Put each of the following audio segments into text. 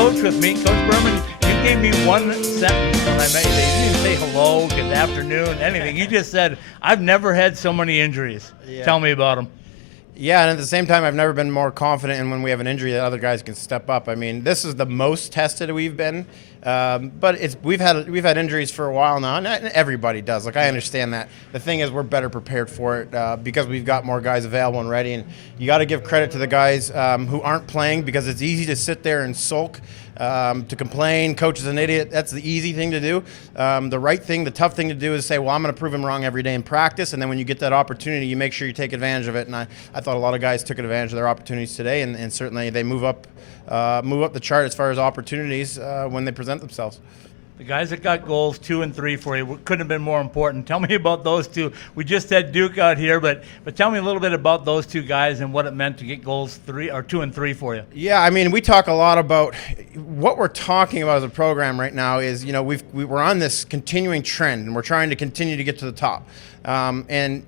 coach with me. Coach Berman, you gave me one sentence when I met you. You didn't even say hello, good afternoon, anything. You just said, I've never had so many injuries. Yeah. Tell me about them. Yeah, and at the same time, I've never been more confident in when we have an injury that other guys can step up. I mean, this is the most tested we've been, but we've had injuries for a while now, and everybody does. Like, I understand that. The thing is, we're better prepared for it because we've got more guys available and ready. And you got to give credit to the guys who aren't playing, because it's easy to sit there and sulk, to complain. Coach is an idiot. That's the easy thing to do. The right thing, the tough thing to do is say, well, I'm going to prove him wrong every day in practice. And then when you get that opportunity, you make sure you take advantage of it. And I thought a lot of guys took advantage of their opportunities today, and certainly they move up the chart as far as opportunities when they present themselves. The guys that got goals 2 and 3 for you couldn't have been more important. Tell me about those two. We just had Duke out here, but tell me a little bit about those two guys and what it meant to get goals 2 and 3 for you. Yeah, I mean, we talk a lot about what we're talking about as a program right now is, you know, we're on this continuing trend, and we're trying to continue to get to the top. And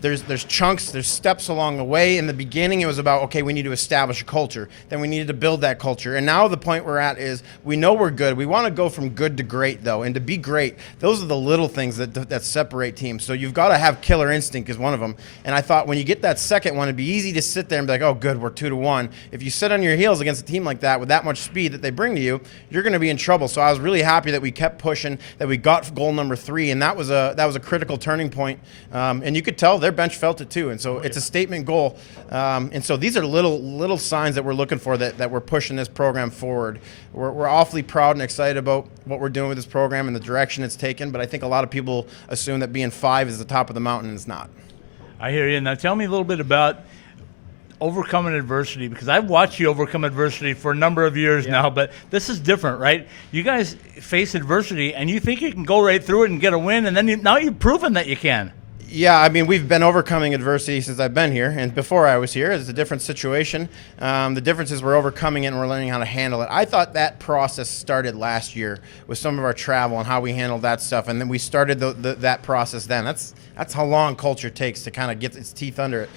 there's chunks, there's steps along the way. In the beginning, it was about, okay, we need to establish a culture. Then we needed to build that culture. And now the point we're at is we know we're good. We want to go from good to great, though. And to be great, those are the little things that separate teams. So you've got to have killer instinct is one of them. And I thought when you get that second one, it'd be easy to sit there and be like, oh, good, we're 2-1. If you sit on your heels against a team like that with that much speed that they bring to you, you're going to be in trouble. So I was really happy that we kept pushing, that we got goal number 3, and that was a critical turning point. And you could tell their bench felt it too, and so it's a statement goal. And so these are little signs that we're looking for that we're pushing this program forward. We're awfully proud and excited about what we're doing with this program and the direction it's taken, but I think a lot of people assume that being 5 is the top of the mountain, and it's not. I hear you. Now tell me a little bit about overcoming adversity, because I've watched you overcome adversity for a number of years now, but this is different, right? You guys face adversity, and you think you can go right through it and get a win, and then now you've proven that you can. Yeah, I mean, we've been overcoming adversity since I've been here, and before I was here, it's a different situation. The difference is we're overcoming it and we're learning how to handle it. I thought that process started last year with some of our travel and how we handled that stuff, and then we started that process then. That's how long culture takes to kind of get its teeth under it.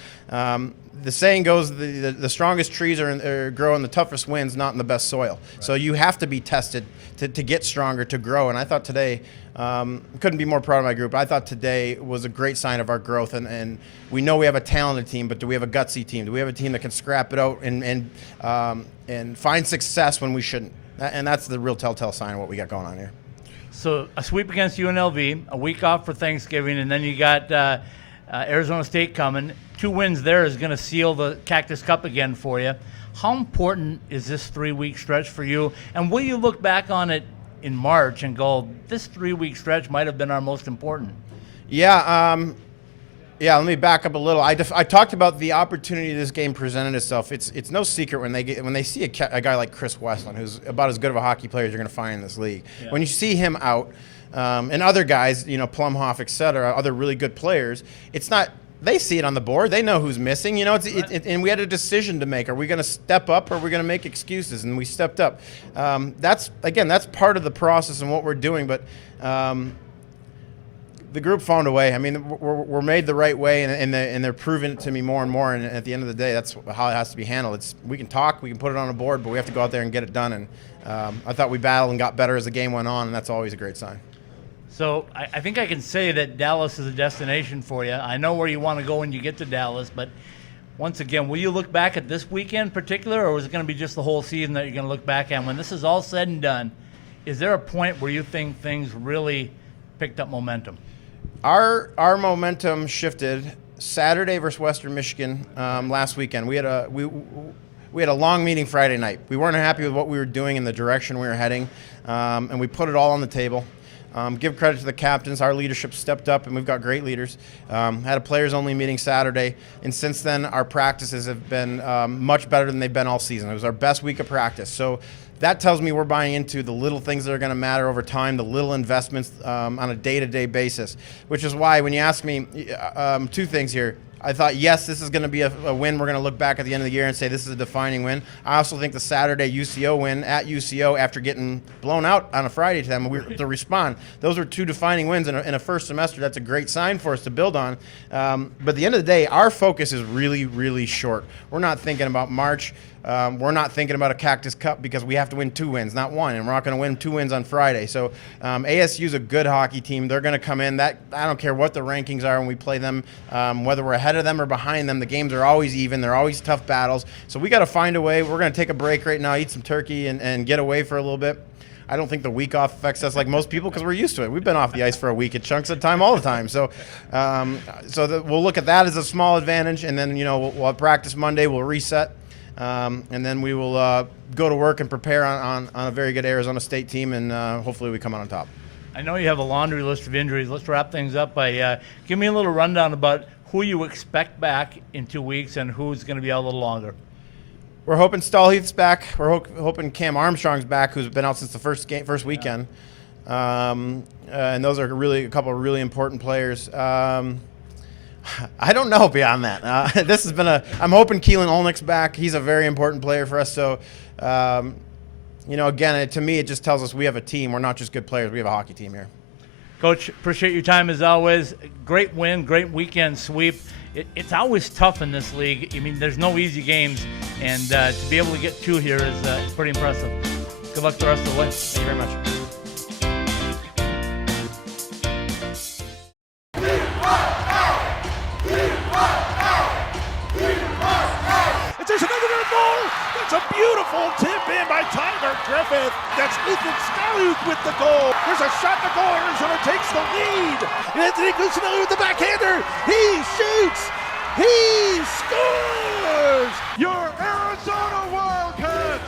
The saying goes, the strongest trees grow in the toughest winds, not in the best soil. Right. So you have to be tested to get stronger, to grow. And I thought today, couldn't be more proud of my group. I thought today was a great sign of our growth. And we know we have a talented team, but do we have a gutsy team? Do we have a team that can scrap it out and find success when we shouldn't? And that's the real telltale sign of what we got going on here. So a sweep against UNLV, a week off for Thanksgiving, and then you got Arizona State coming. 2 wins there is going to seal the Cactus Cup again for you. How important is this 3-week stretch for you? And will you look back on it in March and go, this 3-week stretch might have been our most important? Yeah, let me back up a little. I talked about the opportunity this game presented itself. It's no secret when they see a guy like Chris Westland, who's about as good of a hockey player as you're going to find in this league. Yeah. When you see him out, and other guys, you know, Plumhoff, et cetera, other really good players, it's not. They see it on the board. They know who's missing. You know, and we had a decision to make. Are we going to step up, or are we going to make excuses? And we stepped up. That's part of the process and what we're doing. But the group found a way. I mean, we're made the right way, and they're proving it to me more and more. And at the end of the day, that's how it has to be handled. We can talk, we can put it on a board, but we have to go out there and get it done. And I thought we battled and got better as the game went on, and that's always a great sign. So I think I can say that Dallas is a destination for you. I know where you want to go when you get to Dallas, but once again, will you look back at this weekend in particular, or is it going to be just the whole season that you're going to look back at? When this is all said and done, is there a point where you think things really picked up momentum? Our momentum shifted Saturday versus Western Michigan last weekend. We had a long meeting Friday night. We weren't happy with what we were doing and the direction we were heading, and we put it all on the table. Give credit to the captains. Our leadership stepped up, and we've got great leaders. Had a players-only meeting Saturday, and since then our practices have been much better than they've been all season. It was our best week of practice. So that tells me we're buying into the little things that are going to matter over time, the little investments on a day-to-day basis, which is why when you ask me 2 things here, I thought, yes, this is going to be a win. We're going to look back at the end of the year and say this is a defining win. I also think the Saturday UCO win at UCO after getting blown out on a Friday to them, to respond. Those were 2 defining wins in a first semester. That's a great sign for us to build on. But at the end of the day, our focus is really, really short. We're not thinking about March. we're not thinking about a Cactus Cup because we have to win 2 wins, not 1, and we're not going to win 2 wins on Friday. So ASU is a good hockey team. They're going to come in. I don't care what the rankings are when we play them, whether we're ahead of them or behind them. The games are always even. They're always tough battles. So we got to find a way. We're going to take a break right now, eat some turkey, and get away for a little bit. I don't think the week off affects us like most people because we're used to it. We've been off the ice for a week at chunks of time all the time. So we'll look at that as a small advantage, and then we'll have practice Monday. We'll reset, and then we will go to work and prepare on a very good Arizona State team, and hopefully we come out on top. I know you have a laundry list of injuries. Let's wrap things up by give me a little rundown about who you expect back in 2 weeks and who's going to be out a little longer. We're hoping Stallheath's back. We're hoping Cam Armstrong's back, who's been out since the first weekend. And those are a couple of really important players. I don't know beyond that. This has been I'm hoping Keelan Olnick's back. He's a very important player for us. So, again, to me, it just tells us we have a team. We're not just good players. We have a hockey team here. Coach, appreciate your time as always. Great win, great weekend sweep. It's always tough in this league. I mean, there's no easy games, and to be able to get 2 here is pretty impressive. Good luck the rest of the way. Thank you very much. There's another goal. That's a beautiful tip in by Tyler Griffith. That's Ethan Scaluth with the goal. There's a shot to goal. Arizona takes the lead. And Anthony Cuccinelli with the backhander. He shoots. He scores. Your Arizona Wildcats,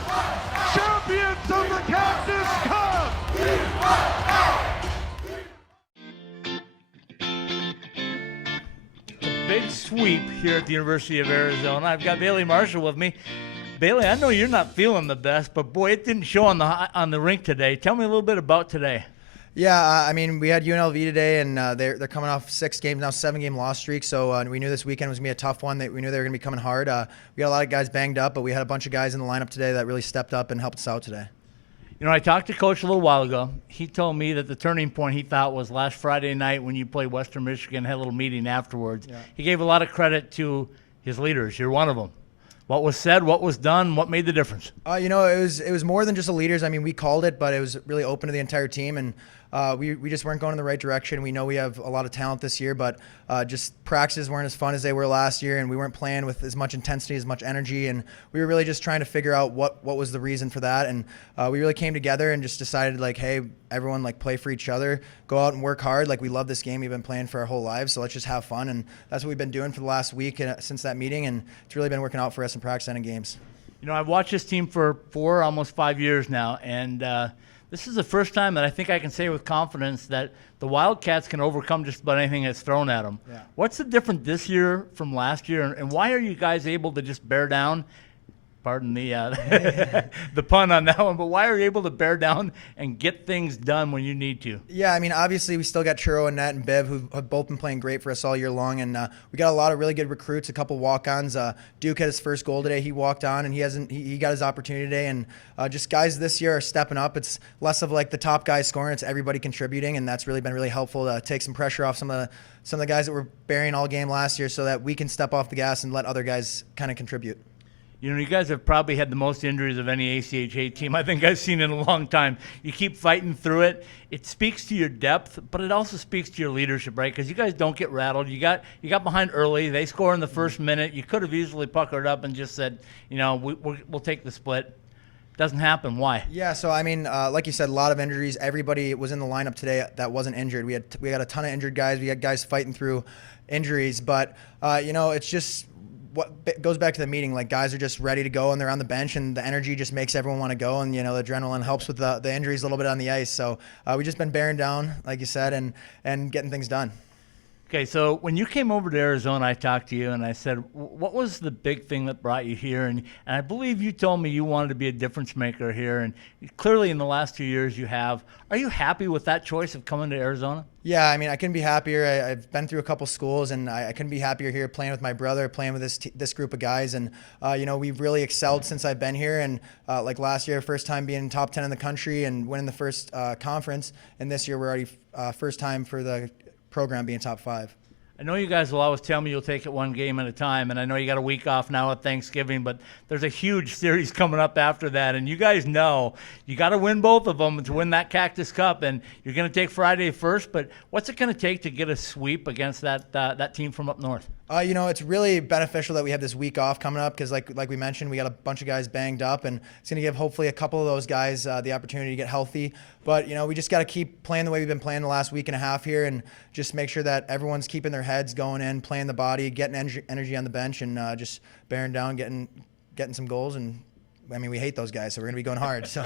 champions of the Cactus Cup. Big sweep here at the University of Arizona. I've got Bayley Marshall with me. Bayley, I know you're not feeling the best, but boy, it didn't show on the rink today. Tell me a little bit about today. Yeah, I mean, we had UNLV today, and they're coming off 6 games now, 7-game loss streak. So we knew this weekend was gonna be a tough one. We knew they were gonna be coming hard. We got a lot of guys banged up, but we had a bunch of guys in the lineup today that really stepped up and helped us out today. I talked to Coach a little while ago. He told me that the turning point he thought was last Friday night when you played Western Michigan, had a little meeting afterwards. Yeah. He gave a lot of credit to his leaders. You're one of them. What was said, what was done, what made the difference? It was more than just the leaders. I mean, we called it, but it was really open to the entire team, and we just weren't going in the right direction. We know we have a lot of talent this year, but just practices weren't as fun as they were last year, and we weren't playing with as much intensity, as much energy, and we were really just trying to figure out what was the reason for that. And we really came together and just decided, hey, everyone play for each other, go out and work hard. We love this game. We've been playing for our whole lives, so let's just have fun. And that's what we've been doing for the last week since that meeting, and it's really been working out for us in practice and in games. I've watched this team for 4, almost 5 years now, and this is the first time that I think I can say with confidence that the Wildcats can overcome just about anything that's thrown at them. Yeah. What's the difference this year from last year, and why are you guys able to just bear down? Pardon the the pun on that one, but why are you able to bear down and get things done when you need to? Yeah, I mean, obviously we still got Churro and Nat and Bev, who have both been playing great for us all year long, and we got a lot of really good recruits, a couple walk-ons. Duke had his first goal today. He walked on, and he got his opportunity today, and just guys this year are stepping up. It's less of the top guys scoring, it's everybody contributing, and that's really been really helpful to take some pressure off some of the guys that were bearing all game last year so that we can step off the gas and let other guys kind of contribute. You guys have probably had the most injuries of any ACHA team I think I've seen in a long time. You keep fighting through it. It speaks to your depth, but it also speaks to your leadership, right? Because you guys don't get rattled. You got behind early. They score in the first minute. You could have easily puckered up and just said, we'll take the split. Doesn't happen. Why? Yeah, so I mean, like you said, a lot of injuries. Everybody was in the lineup today that wasn't injured. We had a ton of injured guys. We had guys fighting through injuries, but it's just what goes back to the meeting. Guys are just ready to go, and they're on the bench, and the energy just makes everyone want to go, and the adrenaline helps with the injuries a little bit on the ice. So we've just been bearing down, like you said, and getting things done. Okay, so when you came over to Arizona, I talked to you, and I said, what was the big thing that brought you here? And I believe you told me you wanted to be a difference maker here, and clearly in the last 2 years you have. Are you happy with that choice of coming to Arizona? Yeah, I mean, I couldn't be happier. I've been through a couple schools, and I couldn't be happier here playing with my brother, playing with this group of guys. And, we've really excelled since I've been here. And last year, first time being top 10 in the country and winning the first conference. And this year, we're already first time for the program being top 5. I know you guys will always tell me you'll take it one game at a time, and I know you got a week off now at Thanksgiving, but there's a huge series coming up after that, and you guys know you got to win both of them to win that Cactus Cup, and you're going to take Friday first, but what's it going to take to get a sweep against that team from up north? It's really beneficial that we have this week off coming up because, like we mentioned, we got a bunch of guys banged up, and it's going to give hopefully a couple of those guys the opportunity to get healthy. But, we just got to keep playing the way we've been playing the last week and a half here and just make sure that everyone's keeping their heads going in, playing the body, getting energy on the bench, and just bearing down, getting some goals. And, we hate those guys, so we're going to be going hard. So.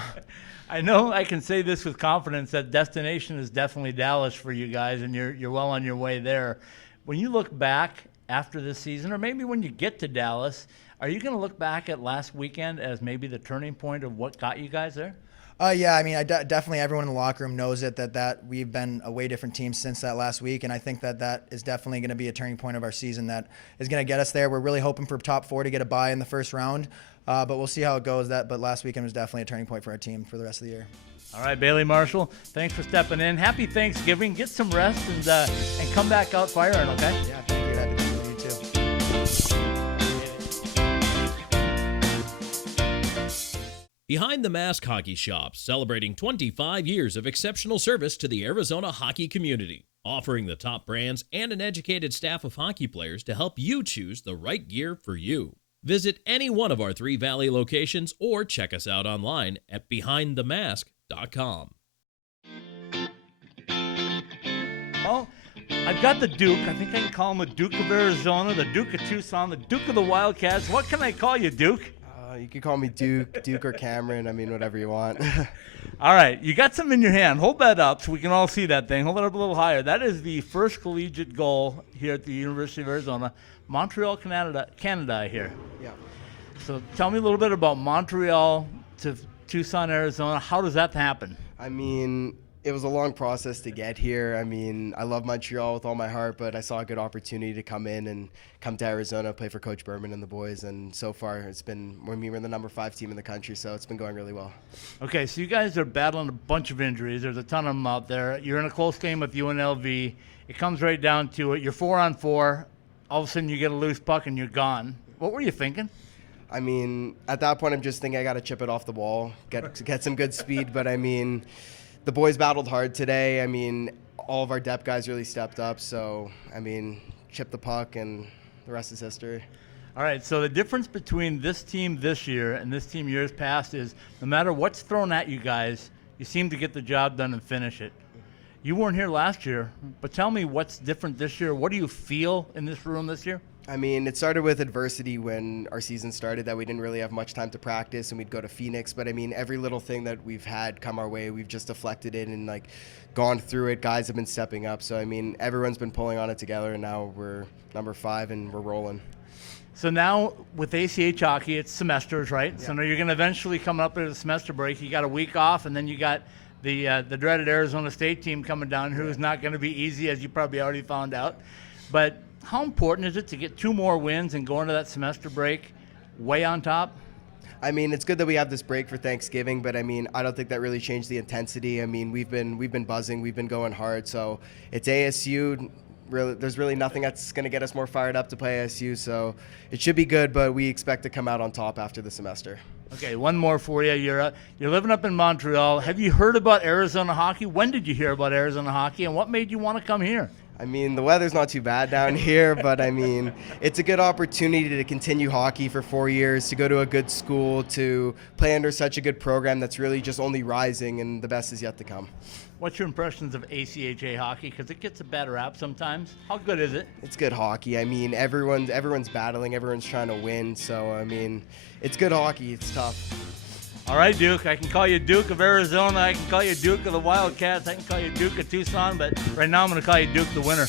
I know I can say this with confidence that destination is definitely Dallas for you guys, and you're well on your way there. When you look back after this season, or maybe when you get to Dallas, are you going to look back at last weekend as maybe the turning point of what got you guys there? Yeah, definitely everyone in the locker room knows it, that we've been a way different team since that last week, and I think that is definitely going to be a turning point of our season that is going to get us there. We're really hoping for top 4 to get a bye in the first round, but we'll see how it goes. But last weekend was definitely a turning point for our team for the rest of the year. All right, Bailey Marshall, thanks for stepping in. Happy Thanksgiving. Get some rest and come back out firing, okay? Yeah, thank you. Happy Thanksgiving to you too. Behind the Mask Hockey Shop, celebrating 25 years of exceptional service to the Arizona hockey community, offering the top brands and an educated staff of hockey players to help you choose the right gear for you. Visit any one of our 3 Valley locations or check us out online at behindthemask.com. Well, I've got the Duke. I think I can call him the Duke of Arizona, the Duke of Tucson, the Duke of the Wildcats. What can I call you, Duke? You can call me Duke or Cameron. Whatever you want. All right, you got something in your hand. Hold that up so we can all see that thing. Hold it up a little higher. That is the first collegiate goal here at the University of Arizona. Montreal, Canada I hear. Yeah. So tell me a little bit about Montreal to Tucson, Arizona. How does that happen? It was a long process to get here. I love Montreal with all my heart, but I saw a good opportunity to come to Arizona, play for Coach Berman and the boys, and so far we're the number 5 team in the country, so it's been going really well. Okay, so you guys are battling a bunch of injuries. There's a ton of them out there. You're in a close game with UNLV. It comes right down to it. You're 4-on-4. All of a sudden you get a loose puck and you're gone. What were you thinking? At that point, I'm just thinking I got to chip it off the wall, get some good speed, but the boys battled hard today. All of our depth guys really stepped up. So, chip the puck, and the rest is history. All right, so the difference between this team this year and this team years past is no matter what's thrown at you guys, you seem to get the job done and finish it. You weren't here last year, but tell me what's different this year. What do you feel in this room this year? It started with adversity when our season started, that we didn't really have much time to practice and we'd go to Phoenix. But every little thing that we've had come our way, we've just deflected it and gone through it. Guys have been stepping up. So, everyone's been pulling on it together, and now we're number 5 and we're rolling. So now with ACH Hockey, it's semesters, right? Yeah. So now you're going to eventually come up at a semester break. You got a week off, and then you got the dreaded Arizona State team coming down, who's not going to be easy, as you probably already found out. But how important is it to get 2 more wins and go into that semester break way on top? It's good that we have this break for Thanksgiving, but I don't think that really changed the intensity. We've been buzzing, we've been going hard. So it's ASU. Really, there's really nothing that's going to get us more fired up to play ASU. So it should be good, but we expect to come out on top after the semester. Okay, one more for you. You're living up in Montreal. Have you heard about Arizona hockey? When did you hear about Arizona hockey, and what made you want to come here? The weather's not too bad down here, but it's a good opportunity to continue hockey for 4 years, to go to a good school, to play under such a good program that's really just only rising, and the best is yet to come. What's your impressions of ACHA hockey? Because it gets a bad rap sometimes. How good is it? It's good hockey. Everyone's battling, everyone's trying to win, so it's good hockey. It's tough. All right, Duke. I can call you Duke of Arizona. I can call you Duke of the Wildcats. I can call you Duke of Tucson. But right now I'm going to call you Duke the winner.